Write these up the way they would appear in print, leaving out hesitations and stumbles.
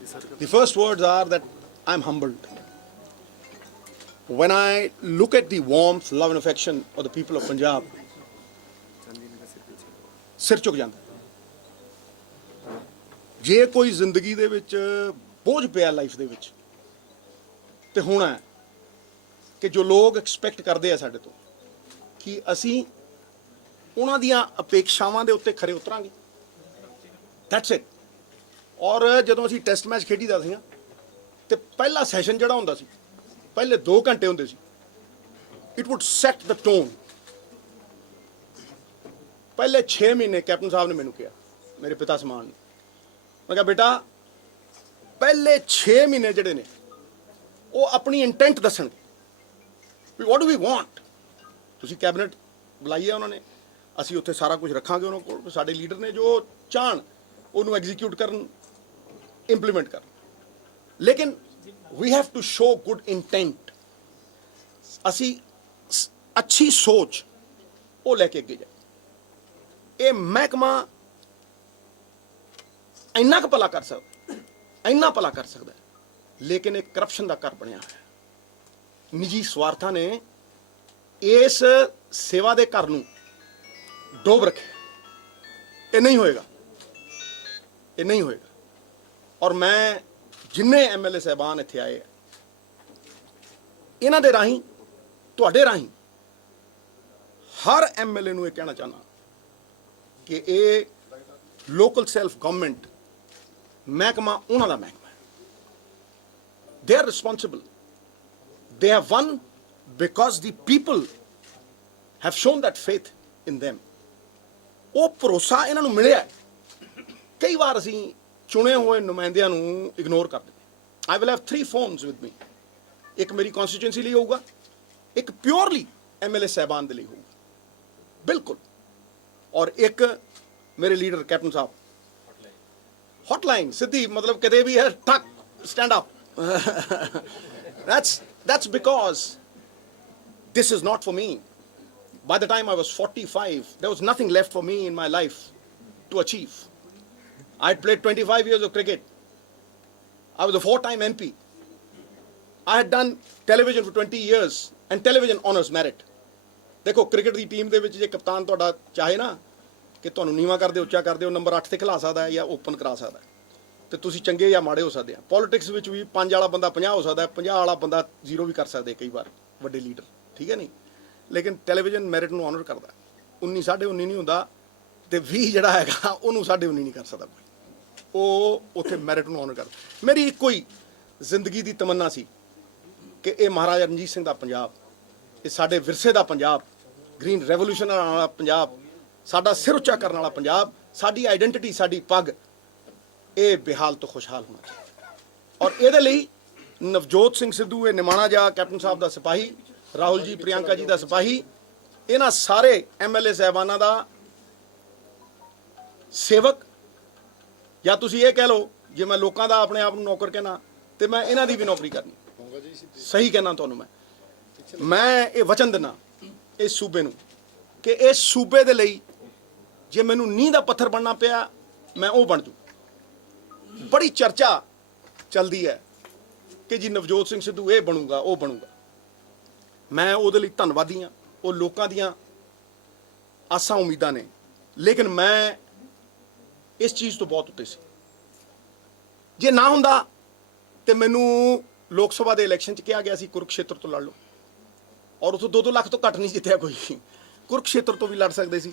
The first words are that I'm humbled. When I look at the warmth, love and affection of the people of Punjab, ਸਿਰ ਝੁਕ ਜਾਂਦਾ। ਜੇ ਕੋਈ ਜ਼ਿੰਦਗੀ ਦੇ ਵਿੱਚ ਬੋਝ ਪਿਆ ਲਾਈਫ ਦੇ ਵਿੱਚ ਤੇ ਹੋਣਾ ਹੈ ਕਿ ਜੋ ਲੋਕ ਐਕਸਪੈਕਟ ਕਰਦੇ ਆ ਸਾਡੇ ਤੋਂ ਕਿ ਅਸੀਂ ਉਹਨਾਂ ਦੀਆਂ ਅਪੇਖਸ਼ਾਵਾਂ ਦੇ ਉੱਤੇ ਖਰੇ ਉਤਰਾਂਗੇ। That's it. ਔਰ ਜਦੋਂ ਅਸੀਂ ਟੈਸਟ ਮੈਚ ਖੇਡੀਦਾ ਸੀ ਤੇ ਪਹਿਲਾ ਸੈਸ਼ਨ ਜਿਹੜਾ ਹੁੰਦਾ ਸੀ, ਪਹਿਲੇ 2 ਘੰਟੇ ਹੁੰਦੇ ਸੀ, it would set the tone. ਪਹਿਲੇ 6 ਮਹੀਨੇ ਕੈਪਟਨ ਸਾਹਿਬ ਨੇ ਮੈਨੂੰ ਕਿਹਾ, ਮੇਰੇ ਪਿਤਾ ਸਮਾਨ ਨੇ, ਮੈਂ ਕਿਹਾ ਬੇਟਾ ਪਹਿਲੇ 6 ਮਹੀਨੇ ਜਿਹੜੇ ਨੇ ਉਹ ਆਪਣੀ ਇੰਟੈਂਟ ਦੱਸਣਗੇ ਵੀ ਵਾਟ ਡੂ ਵੀ ਵਾਂਟ। ਤੁਸੀਂ ਕੈਬਨਿਟ ਬੁਲਾਈ ਹੈ ਉਹਨਾਂ ਨੇ, ਅਸੀਂ ਉੱਥੇ ਸਾਰਾ ਕੁਝ ਰੱਖਾਂਗੇ ਉਹਨਾਂ ਕੋਲ, ਸਾਡੇ ਲੀਡਰ ਨੇ ਜੋ ਚਾਹਣ ਉਹਨੂੰ ਐਗਜ਼ੀਕਿਊਟ ਕਰਨ, ਇੰਪਲੀਮੈਂਟ ਕਰਨ, ਲੇਕਿਨ we have to show good intent. ਅਸੀਂ ਅੱਛੀ ਸੋਚ ਉਹ ਲੈ ਕੇ ਅੱਗੇ ਜਾਈਏ। ਇਹ ਮਹਿਕਮਾ ਇੰਨਾ ਕੁ ਭਲਾ ਕਰ ਸਕਦਾ, ਇੰਨਾ ਭਲਾ ਕਰ ਸਕਦਾ, ਲੇਕਿਨ ਇਹ ਕਰਪਸ਼ਨ ਦਾ ਘਰ ਬਣਿਆ ਹੈ। ਨਿੱਜੀ ਸਵਾਰਥਾਂ ਨੇ ਇਸ ਸੇਵਾ ਦੇ ਘਰ ਨੂੰ ਡੋਬ ਰੱਖਿਆ। ਇਹ ਨਹੀਂ ਹੋਏਗਾ, ਇਹ ਨਹੀਂ ਹੋਏਗਾ। ਔਰ ਮੈਂ ਜਿੰਨੇ ਐਮਐਲਏ ਸਾਹਿਬਾਨ ਇੱਥੇ ਆਏ, ਇਹਨਾਂ ਦੇ ਰਾਹੀਂ, ਤੁਹਾਡੇ ਰਾਹੀਂ ਹਰ ਐਮਐਲਏ ਨੂੰ ਇਹ ਕਹਿਣਾ ਚਾਹੁੰਦਾ ਕਿ ਇਹ ਲੋਕਲ ਸੈਲਫ ਗਵਰਨਮੈਂਟ ਮਹਿਕਮਾ ਉਹਨਾਂ ਦਾ ਮਹਿਕਮਾ ਹੈ। They are responsible, they have one because the people have shown that faith in them. ਉਹ ਭਰੋਸਾ ਇਹਨਾਂ ਨੂੰ ਮਿਲਿਆ। ਕਈ ਵਾਰ ਅਸੀਂ ਚੁਣੇ ਹੋਏ ਨੁਮਾਇੰਦਿਆਂ ਨੂੰ ਇਗਨੋਰ ਕਰ ਦਿੰਦੇ। I will have 3 phones with me. ਇੱਕ ਮੇਰੀ ਕੌਂਸਟੀਟਿਊਂਸੀ ਲਈ ਹੋਊਗਾ, ਇੱਕ ਪਿਓਰਲੀ ਐਮਐਲਏ ਸਾਹਿਬਾਨ ਦੇ ਲਈ ਹੋਊਗਾ, ਬਿਲਕੁਲ, ਔਰ ਇੱਕ ਮੇਰੇ ਲੀਡਰ ਕੈਪਟਨ ਸਾਹਿਬ। ਹੌਟਲਾਈਨ ਸਿੱਧੀ, ਮਤਲਬ ਕਦੇ ਵੀ ਹੈ ਠੱਕ stand up. that's because this is not for me. By the time I was 45, there was nothing left for me in my life to achieve. I had played 25 years of cricket. I was a 4-time MP. I had done television for 20 years and television honors merit. ਦੇਖੋ cricket ਦੀ team ਦੇ ਵਿੱਚ ਜੇ ਕਪਤਾਨ ਤੁਹਾਡਾ ਚਾਹੇ ਨਾ ਕਿ ਤੁਹਾਨੂੰ ਨੀਵਾਂ ਕਰਦੇ ਉੱਚਾ ਕਰਦੇ, ਉਹ ਨੰਬਰ 8 ਤੇ ਖਿਲਾ ਸਕਦਾ ਹੈ ਜਾਂ ਓਪਨ ਕਰਾ ਸਕਦਾ ਹੈ, ਤੇ ਤੁਸੀਂ ਚੰਗੇ ਜਾਂ ਮਾੜੇ ਹੋ ਸਕਦੇ ਆ। ਪੋਲਿਟਿਕਸ ਵਿੱਚ ਵੀ 5 ਵਾਲਾ ਬੰਦਾ 50 ਹੋ ਸਕਦਾ ਹੈ, 50 ਵਾਲਾ ਬੰਦਾ 0 ਵੀ ਕਰ ਸਕਦੇ ਕਈ ਵਾਰ, ਵੱਡੇ ਲੀਡਰ, ਠੀਕ ਹੈ ਨਹੀਂ। ਲੇਕਿਨ ਟੈਲੀਵਿਜ਼ਨ ਮੈਰਿਟ ਨੂੰ ਆਨਰ ਕਰਦਾ। 19 19.5 ਨਹੀਂ ਹੁੰਦਾ, ਤੇ 20 ਜਿਹੜਾ ਹੈਗਾ ਉਹਨੂੰ 19.5 ਨਹੀਂ ਕਰ ਸਕਦਾ ਕੋਈ। ਉਹ ਉੱਥੇ ਮੈਰਿਟ ਨੂੰ ਆਨਰ ਕਰਦਾ। ਮੇਰੀ ਇੱਕੋ ਹੀ ਜ਼ਿੰਦਗੀ ਦੀ ਤਮੰਨਾ ਸੀ ਕਿ ਇਹ ਮਹਾਰਾਜਾ ਰਣਜੀਤ ਸਿੰਘ ਦਾ ਪੰਜਾਬ, ਇਹ ਸਾਡੇ ਵਿਰਸੇ ਦਾ ਪੰਜਾਬ, ਗ੍ਰੀਨ ਰੈਵੋਲੂਸ਼ਨ ਵਾਲਾ ਪੰਜਾਬ, ਸਾਡਾ ਸਿਰ ਉੱਚਾ ਕਰਨ ਵਾਲਾ ਪੰਜਾਬ, ਸਾਡੀ ਆਈਡੈਂਟੀਟੀ, ਸਾਡੀ ਪੱਗ, ਇਹ ਬੇਹਾਲ ਤੋਂ ਖੁਸ਼ਹਾਲ ਹੋਣਾ ਚਾਹੀਦਾ। ਔਰ ਇਹਦੇ ਲਈ ਨਵਜੋਤ ਸਿੰਘ ਸਿੱਧੂ, ਇਹ ਨਿਮਾਣਾ ਜਾ ਕੈਪਟਨ ਸਾਹਿਬ ਦਾ ਸਿਪਾਹੀ, ਰਾਹੁਲ ਜੀ ਪ੍ਰਿਯੰਕਾ ਜੀ ਦਾ ਸਿਪਾਹੀ, ਇਹਨਾਂ ਸਾਰੇ ਐਮਐਲਏ ਸਾਹਿਬਾਨਾਂ ਦਾ ਸੇਵਕ, ਜਾਂ ਤੁਸੀਂ ਇਹ ਕਹਿ ਲਓ ਜੇ ਮੈਂ ਲੋਕਾਂ ਦਾ ਆਪਣੇ ਆਪ ਨੂੰ ਨੌਕਰ ਕਹਿਣਾ ਤੇ ਮੈਂ ਇਹਨਾਂ ਦੀ ਵੀ ਨੌਕਰੀ ਕਰਨੀ। ਸਹੀ ਕਹਿਣਾ ਤੁਹਾਨੂੰ ਮੈਂ ਇਹ ਵਚਨ ਦਿੰਦਾ ਇਸ ਸੂਬੇ ਨੂੰ ਕਿ ਇਸ ਸੂਬੇ ਦੇ ਲਈ ਜੇ ਮੈਨੂੰ ਨੀਂਹ ਦਾ ਪੱਥਰ ਬਣਨਾ ਪਿਆ, ਮੈਂ ਉਹ ਬਣ ਜੂ। ਬੜੀ ਚਰਚਾ ਚੱਲਦੀ ਹੈ ਕਿ ਜੀ ਨਵਜੋਤ ਸਿੰਘ ਸਿੱਧੂ ਇਹ ਬਣੂਗਾ, ਉਹ ਬਣੂਗਾ। ਮੈਂ ਉਹਦੇ ਲਈ ਧੰਨਵਾਦੀ ਹਾਂ। ਉਹ ਲੋਕਾਂ ਦੀਆਂ ਆਸਾਂ ਉਮੀਦਾਂ ਨੇ, ਲੇਕਿਨ ਮੈਂ ਇਸ ਚੀਜ਼ ਤੋਂ ਬਹੁਤ ਉੱਤੇ ਸੀ। ਜੇ ਨਾ ਹੁੰਦਾ ਤੇ ਮੈਨੂੰ ਲੋਕ ਸਭਾ ਦੇ ਇਲੈਕਸ਼ਨ 'ਚ ਕਿਹਾ ਗਿਆ ਸੀ ਕੁਰੂਕਸ਼ੇਤਰ ਤੋਂ ਲੜ ਲਓ, ਔਰ ਉੱਥੋਂ 2-2 ਲੱਖ ਤੋਂ ਘੱਟ ਨਹੀਂ ਜਿੱਤਿਆ ਕੋਈ। ਕੁਰੂਕਸ਼ੇਤਰ ਤੋਂ ਵੀ ਲੜ ਸਕਦੇ ਸੀ,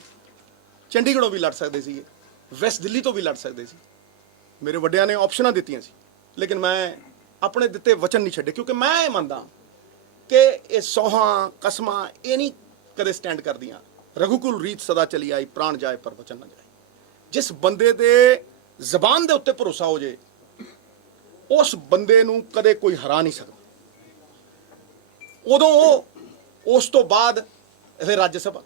ਚੰਡੀਗੜ੍ਹੋਂ ਵੀ ਲੜ ਸਕਦੇ ਸੀ, ਵੈਸਟ ਦਿੱਲੀ ਤੋਂ ਵੀ ਲੜ ਸਕਦੇ ਸੀ। ਮੇਰੇ ਵੱਡਿਆਂ ਨੇ ਆਪਸ਼ਨਾਂ ਦਿੱਤੀਆਂ ਸੀ, ਲੇਕਿਨ ਮੈਂ ਆਪਣੇ ਦਿੱਤੇ ਵਚਨ ਨਹੀਂ ਛੱਡੇ, ਕਿਉਂਕਿ ਮੈਂ ਇਹ ਮੰਨਦਾ ਕਿ ਇਹ ਸੌਹਾਂ ਕਸਮਾਂ ਇਹ ਨਹੀਂ ਕਦੇ ਸਟੈਂਡ ਕਰਦੀਆਂ। ਰਘੂਕੁਲ ਰੀਤ ਸਦਾ ਚਲੀ ਆਈ, ਪ੍ਰਾਣ ਜਾਏ ਪਰ ਵਚਨ ਨਾ ਜਾਏ। ਜਿਸ ਬੰਦੇ ਦੇ ਜ਼ਬਾਨ ਦੇ ਉੱਤੇ ਭਰੋਸਾ ਹੋ ਜੇ, ਉਸ ਬੰਦੇ ਨੂੰ ਕਦੇ ਕੋਈ ਹਰਾ ਨਹੀਂ ਸਕਦਾ। ਉਦੋਂ ਉਹ, ਉਸ ਤੋਂ ਬਾਅਦ ਫਿਰ ਰਾਜ ਸਭਾ,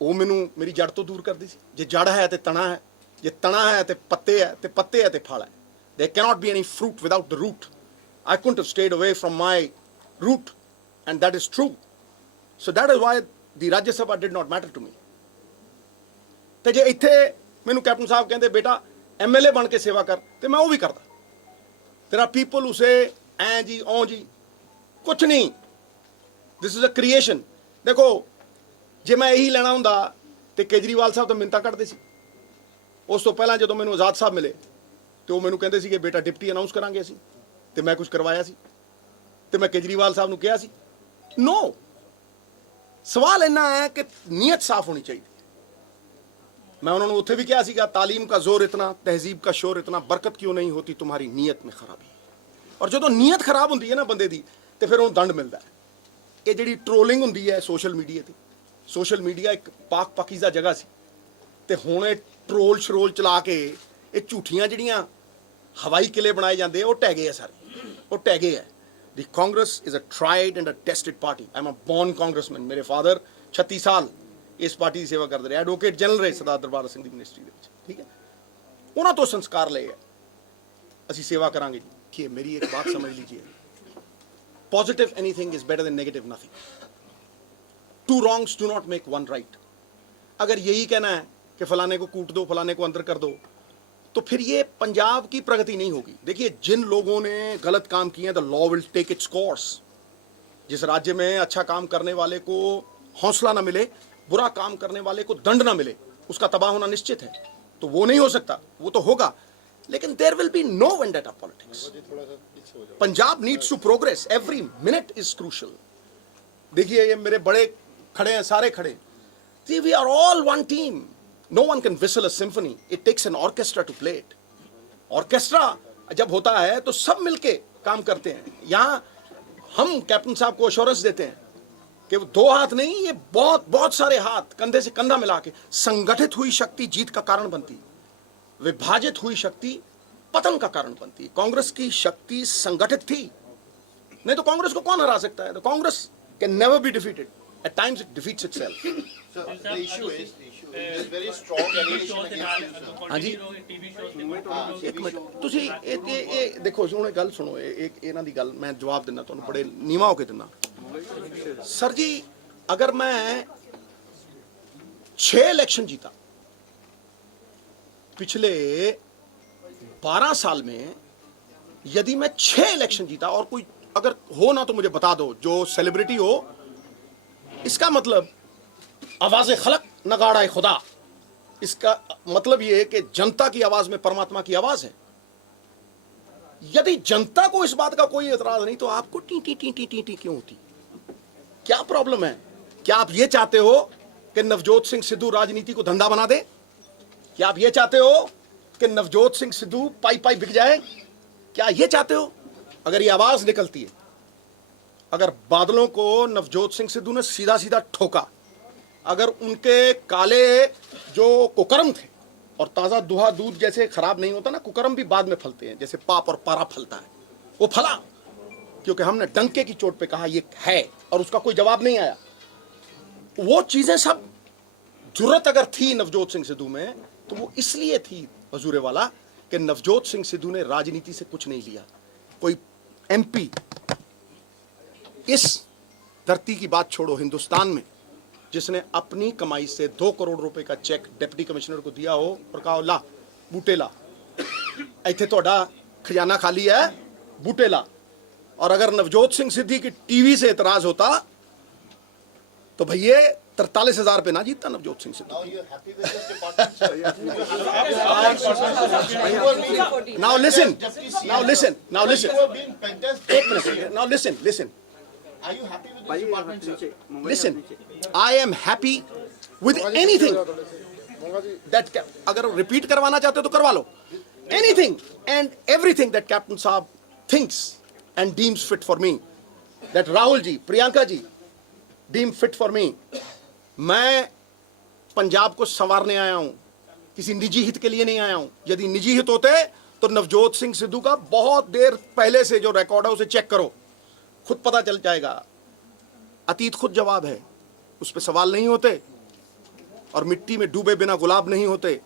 ਉਹ ਮੈਨੂੰ ਮੇਰੀ ਜੜ ਤੋਂ ਦੂਰ ਕਰਦੀ ਸੀ। ਜੇ ਜੜ ਹੈ ਤੇ ਤਣਾ ਹੈ, ਜੇ ਤਣਾ ਹੈ ਤੇ ਪੱਤੇ ਹੈ, ਤੇ ਪੱਤੇ ਹੈ ਤੇ ਫਲ ਹੈ। There cannot be any fruit without the root. I couldn't have stayed away from my root, and that is true. So that is why the Rajya Sabha did not matter to me. ਤੇ ਜੇ ਇੱਥੇ ਮੈਨੂੰ captain ਸਾਹਿਬ ਕਹਿੰਦੇ ਬੇਟਾ MLA बन के सेवा कर, तो मैं वो भी करता। तेरा पीपल उसे ऐ जी औ जी कुछ नहीं, दिस इज अ क्रिएशन। देखो जे मैं यही लेना हुंदा तो केजरीवाल साहब तो मिन्नतां कटदे सी। उस तो पहला जो मैनूं आज़ाद साहब मिले तो मैनूं कहंदे सी कि बेटा डिप्टी अनाउंस करांगे असीं, ते मैं कुछ करवाया सी, ते मैं केजरीवाल साहब नूं कहा सी नो। सवाल इन्ना है कि नीयत साफ होनी चाहिए। मैं उन्होंने उत्थे भी कहा सीगा, तालीम का जोर इतना, तहजीब का शोर इतना, बरकत क्यों नहीं होती तुम्हारी नीयत में खराबी। और जो नीयत खराब होंदी है ना बंदे दी, तो फिर उन्हें दंड मिलता है। ये जी ट्रोलिंग होंदी है सोशल मीडिया ते, सोशल मीडिया एक पाक पाकीज़ा जगह सी, ते हुण ये ट्रोल शरोल चला के ये झूठियां जड़ियां हवाई किले बनाए जाते हैं, वो ढह गए हैं सारे, वो ढह गए हैं। The Congress is a tried and a tested party. I am a born Congressman. मेरे फादर 36 साल इस पार्टी की सेवा करते रहे, एडवोकेट जनरल रहे सरदार दरबार सिंह की मिनिस्ट्री। ठीक है, उन्होंने तो संस्कार ले असी सेवा करांगे जी। कि मेरी एक बात समझ लीजिए, positive anything is better than negative nothing. Two wrongs do not make one right. अगर यही कहना है कि फलाने को कूट दो, फलाने को अंदर कर दो, तो फिर ये पंजाब की प्रगति नहीं होगी। देखिए, जिन लोगों ने गलत काम किए हैं, the law will take its course. जिस राज्य में अच्छा काम करने वाले को हौसला ना मिले, बुरा काम करने वाले को दंड ना मिले, उसका तबाह होना निश्चित है। तो वो नहीं हो सकता, वो तो होगा, लेकिन there will be no vendetta politics. Punjab needs to progress, every minute is crucial. देखिए, ये मेरे बड़े खड़े हैं, सारे खड़े। See, we are all one team. No one can whistle a symphony. It takes an orchestra to play it. Orchestra जब होता है तो सब मिलके काम करते हैं। यहाँ हम कैप्टन साहब को एश्योरेंस देते हैं कि वो दो हाथ नहीं, ये बहुत बहुत सारे हाथ कंधे से कंधा मिला के। संगठित हुई शक्ति जीत का कारण बनती, विभाजित हुई शक्ति पतन का कारण बनती। कांग्रेस की शक्ति संगठित थी, नहीं तो कांग्रेस को कौन हरा सकता है? तो Congress can never be defeated. At times it defeats itself. So the issue is there's very strong allegation against you, sir. हाँ जी, एक मिनट ਤੁਸੀਂ ਇਹ ਦੇਖੋ ਹੁਣ ਇਹ ਗੱਲ ਸੁਣੋ, एक ਇਹਨਾਂ ਦੀ ਗੱਲ ਮੈਂ ਜਵਾਬ ਦਿੰਦਾ ਤੁਹਾਨੂੰ ਬੜੇ ਨੀਵਾਂ ਹੋ ਕੇ ਦਿੰਦਾ। सर जी, अगर मैं 6 इलेक्शन जीता पिछले 12 साल में, यदि मैं 6 इलेक्शन जीता और कोई अगर हो ना तो मुझे बता दो, जो सेलिब्रिटी हो, इसका मतलब आवाज़ खलक नगाड़ा खुदा, इसका मतलब ये है कि जनता की आवाज़ में परमात्मा की आवाज़ है। यदि जनता को इस बात का कोई एतराज़ नहीं तो आपको T T T T T T क्यों होती? क्या प्रॉब्लम है? क्या आप ये चाहते हो कि नवजोत सिंह सिद्धू राजनीति को धंधा बना दे? क्या आप ये चाहते हो कि नवजोत सिंह सिद्धू पाई पाई बिक जाए? क्या ये चाहते हो? अगर ये आवाज़ निकलती है, अगर बादलों को नवजोत सिंह सिद्धू ने सीधा सीधा ठोका, अगर उनके काले जो कुकर्म थे, और ताज़ा दुहा दूध जैसे खराब नहीं होता ना, कुकर्म भी बाद में फलते हैं, जैसे पाप और पारा फलता है, वो फला क्योंकि हमने डंके की चोट पे कहा ये है और उसका कोई जवाब नहीं आया। वो चीज़ें सब जुर्रत अगर थी नवजोत सिंह सिद्धू में, तो वो इसलिए थी हजूरे वाला कि नवजोत सिंह सिद्धू ने राजनीति से कुछ नहीं लिया। कोई MP इस धरती की बात छोड़ो, हिंदुस्तान में जिसने अपनी कमाई से 2 करोड़ रुपए का चेक डिप्टी कमिश्नर को दिया हो और कहा ला बूटे ला, इत्थे तोड़ा खजाना खाली है, बूटे ला। और अगर नवजोत सिंह सिद्धू की टीवी से एतराज होता तो भैया 43,000 रुपये ना जीतता Navjot Singh Sidhu. Now you're happy with this department, sir? Now listen, now listen, now listen. You have been fantastic. एक minute, now listen. Are you happy with this department, sir? Listen, I am happy with anything that अगर repeat करवाना चाहते हो तो करवा लो। Anything and everything that Captain Saab thinks and deems fit for me, that Rahul ji, Priyanka ji deem fit for me. मैं पंजाब को संवारने आया हूं, किसी निजी हित के लिए नहीं आया हूं। यदि निजी हित होते तो नवजोत सिंह सिद्धू का बहुत देर पहले से जो रिकॉर्ड है उसे चेक करो, खुद पता चल जाएगा। अतीत खुद जवाब है, उस पर सवाल नहीं होते, और मिट्टी में डूबे बिना गुलाब नहीं होते।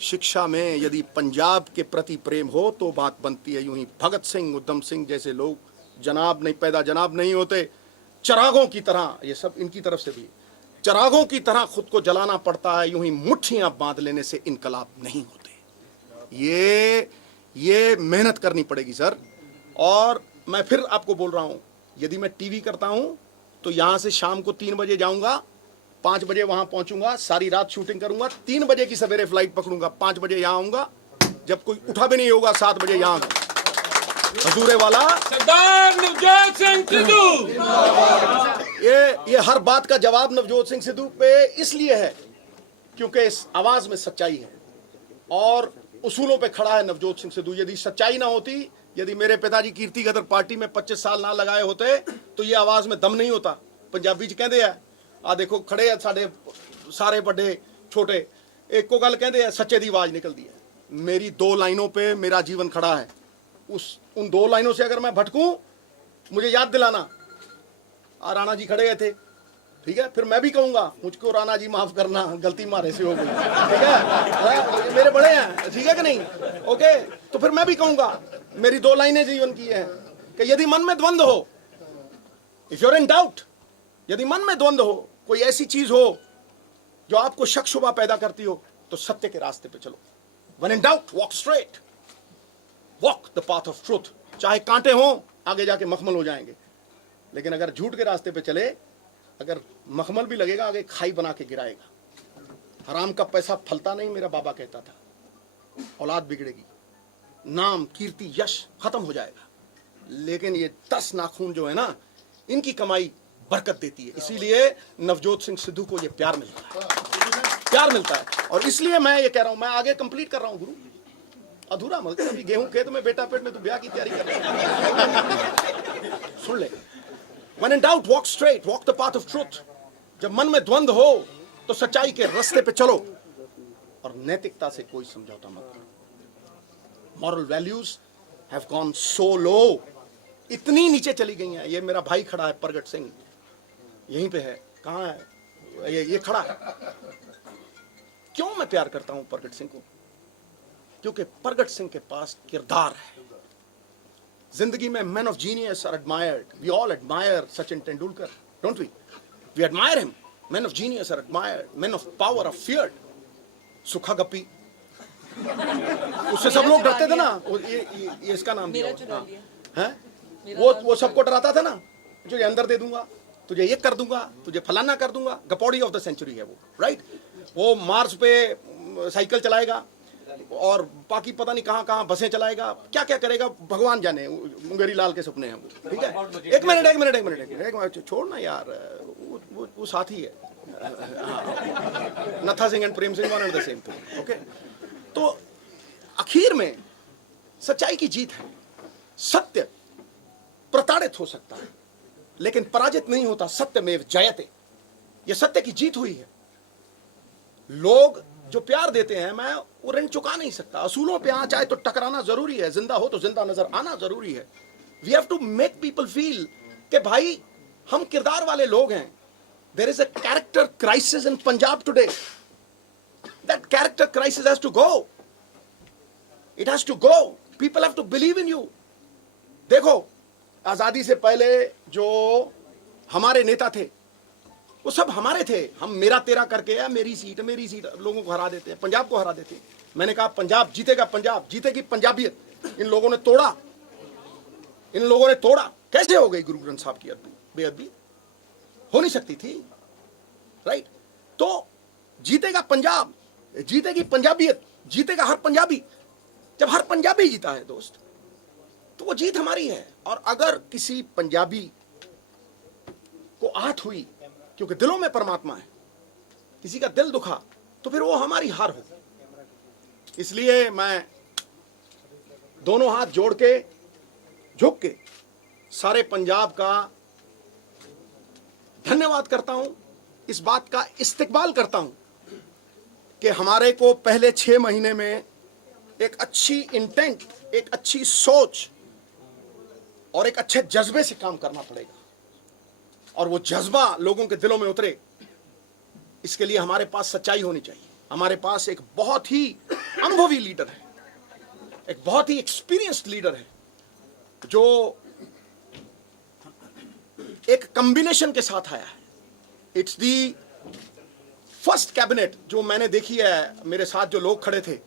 शिक्षा में यदि पंजाब के प्रति प्रेम हो तो बात बनती है। यूं ही भगत सिंह, उधम सिंह जैसे लोग जनाब नहीं पैदा जनाब नहीं होते। चरागों की तरह, ये सब इनकी तरफ से भी, चरागों की तरह खुद को जलाना पड़ता है। यूं ही मुट्ठियां बांध लेने से इनकलाब नहीं होते। ये मेहनत करनी पड़ेगी सर। और मैं फिर आपको बोल रहा हूं, यदि मैं टीवी करता हूं तो यहां से शाम को 3 बजे जाऊंगा, 5 बजे वहां पहुंचूंगा, सारी रात शूटिंग करूंगा, 3 बजे की सवेरे फ्लाइट पकड़ूंगा, 5 बजे यहां आऊंगा, जब कोई उठा भी नहीं होगा 7 बजे यहां आऊंगा। हजूरे वाला सरदार नवजोत सिंह सिद्धू। ये हर बात का जवाब नवजोत सिंह सिद्धू पे इसलिए है क्योंकि इस आवाज में सच्चाई है और उसूलों पे खड़ा है नवजोत सिंह सिद्धू। यदि सच्चाई ना होती, यदि मेरे पिताजी कीर्ति गदर पार्टी में 25 साल ना लगाए होते तो ये आवाज में दम नहीं होता। पंजाबी च कहते हैं, आ देखो खड़े है साडे सारे बड़े छोटे, एक को गल कहते हैं सच्चे दी आवाज निकलती है। मेरी 2 लाइनों पे मेरा जीवन खड़ा है। उन 2 लाइनों से अगर मैं भटकूं, मुझे याद दिलाना। राणा जी खड़े थे, ठीक है, फिर मैं भी कहूंगा मुझको राणा जी माफ करना, गलती मारे से हो गई, ठीक है, मेरे बड़े हैं, ठीक है कि नहीं, ओके। तो फिर मैं भी कहूंगा, मेरी 2 लाइनें जीवन की हैं कि यदि मन में द्वंद्व हो, if you are in doubt, यदि मन में द्वंद्व हो, कोई ऐसी चीज हो जो आपको शक शुबा पैदा करती हो, तो सत्य के रास्ते पे चलो। When in doubt, walk straight, walk the path of truth। चाहे कांटे हों, आगे जाके मखमल हो जाएंगे, लेकिन अगर झूठ के रास्ते पे चले, अगर मखमल भी लगेगा, आगे खाई बना के गिराएगा। हराम का पैसा फलता नहीं, मेरा बाबा कहता था। औलाद बिगड़ेगी, नाम, कीर्ति, यश खत्म हो जाएगा, लेकिन ये 10 नाखून जो है ना, इनकी कमाई बरकत देती है। इसीलिए नवजोत सिंह सिद्धू को ये प्यार मिलता है, प्यार मिलता है। और इसलिए मैं ये कह रहा हूं, मैं आगे कंप्लीट कर रहा हूं गुरु, अधूरा मत कर। अभी गेहूं खेत में, बेटा पेट में, तो ब्याह की तैयारी कर रहा है। सुन ले, When in doubt, walk straight, walk the path of truth। जब मन में द्वंद्व हो तो सच्चाई के रास्ते पे चलो और नैतिकता से कोई समझौता मत करो। Moral values have gone so low, इतनी नीचे चली गई हैं। ये मेरा भाई खड़ा है प्रगट सिंह, यहीं पे है, कहाँ है ये खड़ा है। क्यों मैं प्यार करता हूं प्रगट सिंह को? क्योंकि प्रगट सिंह के पास किरदार है। जिंदगी में men of genius are admired. We all admire Sachin Tendulkar, don't we? We admire him. Men of genius are admired. Men of power are feared. सुखा गप्पी, उससे सब लोग डरते थे ना। ये इसका नाम दिया है, वो सबको डराता था ना, तुझे अंदर दे दूंगा, तुझे ये कर दूंगा, तुझे फलाना कर दूंगा। गपौड़ी ऑफ द सेंचुरी है वो, राइट। वो मार्स पे साइकिल चलाएगा और बाकी पता नहीं कहां कहां बसें चलाएगा, क्या क्या करेगा भगवान जाने। मुंगेरी लाल के सपने हैं वो, ठीक है। एक मिनट छोड़ना यार, वो साथी है। नथा Singh and Prem Singh one and the same thing, okay. तो आखिर में सच्चाई की जीत है। सत्य प्रताड़ित हो सकता है लेकिन पराजित नहीं होता। सत्यमेव जयते, ये सत्य की जीत हुई है। लोग जो प्यार देते हैं, मैं वो ऋण चुका नहीं सकता। असूलों पे आ चाहे तो टकराना जरूरी है, जिंदा हो तो जिंदा नजर आना जरूरी है। We have to make people feel कि भाई हम किरदार वाले लोग हैं। There is a character crisis in Punjab today. That character crisis has to go, it has to go. People have to believe in you. देखो, आजादी से पहले जो हमारे नेता थे वो सब हमारे थे। हम मेरा तेरा करके, या मेरी सीट लोगों को हरा देते हैं, पंजाब को हरा देते हैं। मैंने कहा पंजाब जीतेगा, पंजाब जीतेगी पंजाबियत। इन लोगों ने तोड़ा, इन लोगों ने तोड़ा। कैसे हो गई गुरु ग्रंथ साहब की बेअदबी? हो नहीं सकती थी, राइट। तो जीतेगा पंजाब, जीतेगी पंजाबियत, जीतेगा हर पंजाबी। जब हर पंजाबी जीता है दोस्त, तो वो जीत हमारी है। और अगर किसी पंजाबी को आहत हुई, क्योंकि दिलों में परमात्मा है, किसी का दिल दुखा, तो फिर वो हमारी हार हो। इसलिए मैं दोनों हाथ जोड़ के, झुक के सारे पंजाब का धन्यवाद करता हूं। इस बात का इस्तिकबाल करता हूं कि हमारे को पहले 6 महीने में एक अच्छी इंटेंट, एक अच्छी सोच और एक अच्छे जज्बे से काम करना पड़ेगा। और वो जज्बा लोगों के दिलों में उतरे, इसके लिए हमारे पास सच्चाई होनी चाहिए। हमारे पास एक बहुत ही अनुभवी लीडर है, एक बहुत ही एक्सपीरियंस्ड लीडर है, जो एक कॉम्बिनेशन के साथ आया है। इट्स दी फर्स्ट कैबिनेट जो मैंने देखी है। मेरे साथ जो लोग खड़े थे,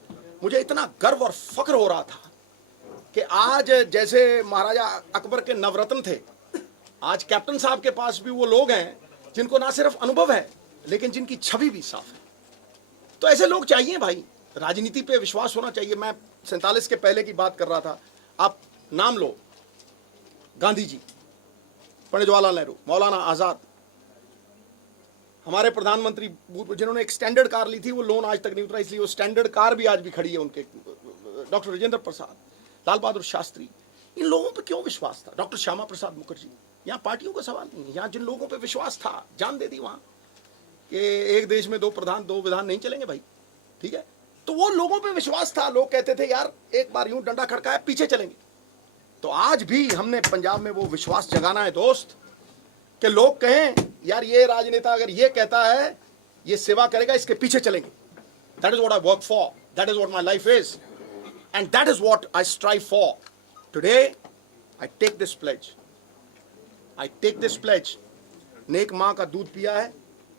मुझे इतना गर्व और फख्र हो रहा था कि आज जैसे महाराजा अकबर के नवरत्न थे, आज कैप्टन साहब के पास भी वो लोग हैं जिनको ना सिर्फ अनुभव है लेकिन जिनकी छवि भी साफ है। तो ऐसे लोग चाहिए भाई, राजनीति पे विश्वास होना चाहिए। मैं 47 के पहले की बात कर रहा था, आप नाम लो, गांधी जी, पंडित जवाहरलाल नेहरू, मौलाना आजाद, हमारे प्रधानमंत्री जिन्होंने एक स्टैंडर्ड कार ली थी, वो लोन आज तक नहीं उतरा, इसलिए वो स्टैंडर्ड कार भी आज भी खड़ी है उनके, डॉक्टर राजेंद्र प्रसाद, लाल बहादुर शास्त्री, इन लोगों पे क्यों विश्वास था? डॉक्टर श्यामा प्रसाद मुखर्जी। यहाँ पार्टियों का सवाल नहीं, यहाँ जिन लोगों पे विश्वास था, जान दे दी वहां कि एक देश में 2 प्रधान 2 विधान नहीं चलेंगे भाई, ठीक है? तो वो लोगों पे विश्वास था, लोग कहते थे यार एक बार यूं डंडा खड़काया पीछे चलेंगे। तो आज भी हमने पंजाब में वो विश्वास जगाना है दोस्त, कि लोग कहें यार ये राजनेता अगर ये कहता है ये सेवा करेगा, इसके पीछे चलेंगे। That is what I work for, that is what my life is, and that is what I strive for. Today I take this pledge, I take this pledge. नेक माँ का दूध पिया है,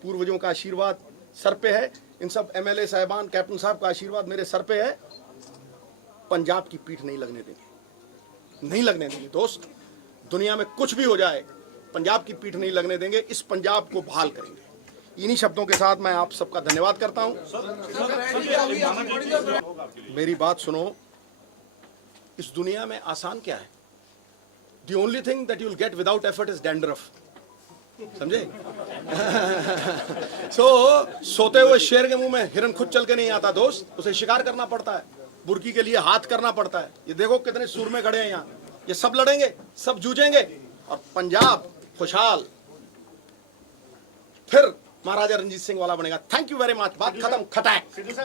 पूर्वजों का आशीर्वाद सर पे है, इन सब एमएलए साहिबान, कैप्टन साहब का आशीर्वाद मेरे सर पे है। पंजाब की पीठ नहीं लगने देंगे, नहीं लगने देंगे दोस्त। दुनिया में कुछ भी हो जाए, पंजाब की पीठ नहीं लगने देंगे, इस पंजाब को बहाल करेंगे। इन्हीं शब्दों के साथ मैं आप सबका धन्यवाद करता हूं। मेरी बात सुनो, इस दुनिया में आसान क्या है? The only thing that you'll get without effort is dandruff. समझे? सोते हुए शेर के मुंह में हिरन खुद चल के नहीं आता दोस्त, उसे शिकार करना पड़ता है, बुर्की के लिए हाथ करना पड़ता है। ये देखो कितने सूरमे खड़े हैं यहाँ, ये सब लड़ेंगे, सब जूझेंगे, और पंजाब खुशहाल फिर महाराजा रंजीत सिंह वाला बनेगा। Thank you very much. बात खत्म, खटैक।